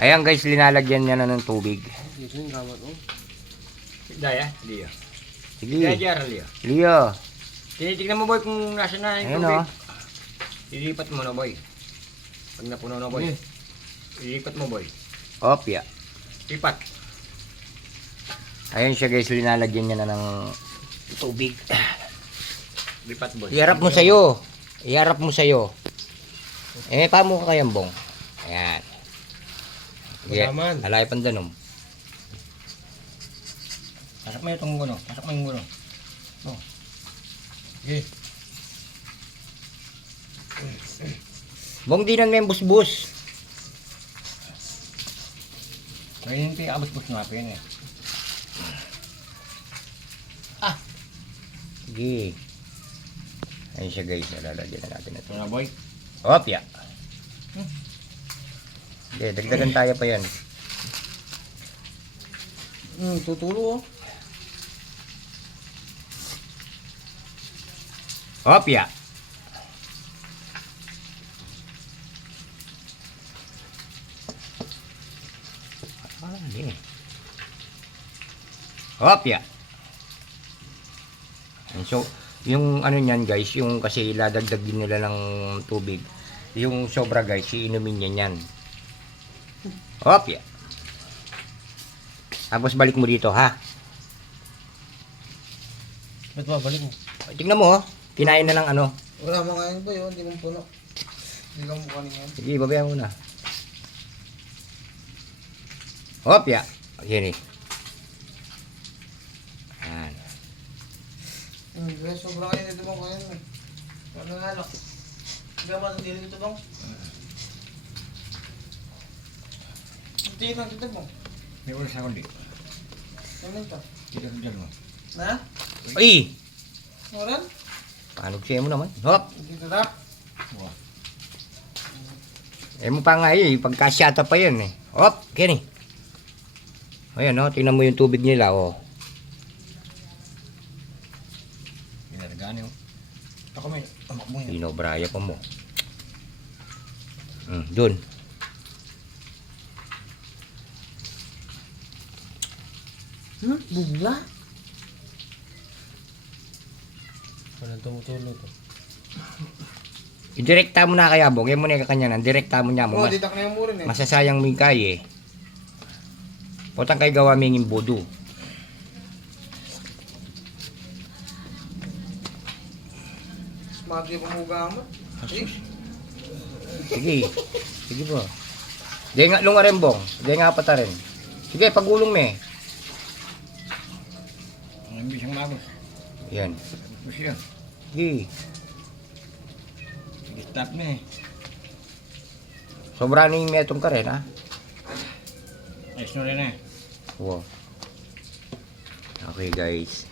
Ayan guys, linalagyan niya na ng tubig. Daya, Leo. Sige. Daya, Leo. Leo. Tinitignan mo boy kung nasa na yung Ayun tubig. o. Ilipat mo na boy. Pag napuno na boy. Ilipat mo boy. Opya. Lipat. Ayun siya guys, linalagyan niya na ng tubig. Lipat boy. Iharap mo sa'yo. Iharap mo sa'yo. Paano ka kayambong? Ayan. Salamat. Alay pandanom. Pasok mo itong guno. Pasok mo yung guno. Oh. Okay. Bong dinan may busbus. Ngayon yung abos-bos nga pa yun eh. Sige. Ayun siya guys, nalalagyan na natin ito. Ito na boy. Opya. Hindi, dagdagan tayo pa yan. Tutulo oh. Opya. Hindi. Opya. So, yung ano niyan guys, yung kasi iladagdag din nila ng tubig. Yung sobra guys, iinumin niya niyan. Opya. Tapos balik mo dito ha. Ba't babalik mo? Tingnan mo oh. Kinain na lang ano. Wala mo ngayon po yun, hindi mo puno. Hindi ka mukha niyan. Sige, babayan mo na. Opya. Yan eh. Ayan. Sobrang kayo dito bang kayo. Ano nga lo? Hindi ka matindi dito bang? Hindi lang dito bang? May ulas ako di. Ano ito? Dito mo. Na? Ay! Moran? Panog siya mo naman. Hop! Dito na? Mo pa nga eh. Pagkasyata pa yun eh. Hop! Kini. Ayan oh. Tingnan mo yung tubig nila oh. Pinalagaan yun. Ako may tamak mo yan. Pinobraya pa mo. Dun. Bugla? Walang tumutulo to. Idirekta mo na kaya bong. Yan mo na yung kakanyanan. Direkta mo niya mo. Oo, ditak na yung murin eh. Masasayang mo yung kaya eh. Potang kay gawa mingin budu. Smart yung pumuga mo. Sige. Sige po. Di nga lunga rin bong. Di nga pata rin. Sige, pagulong me. Ang bisang magos. Yan. Tapos yun. Sige. Sige, stop na eh. Sobra na yung metong ka rin ha. Ayos na rin eh. Wow. Okay guys.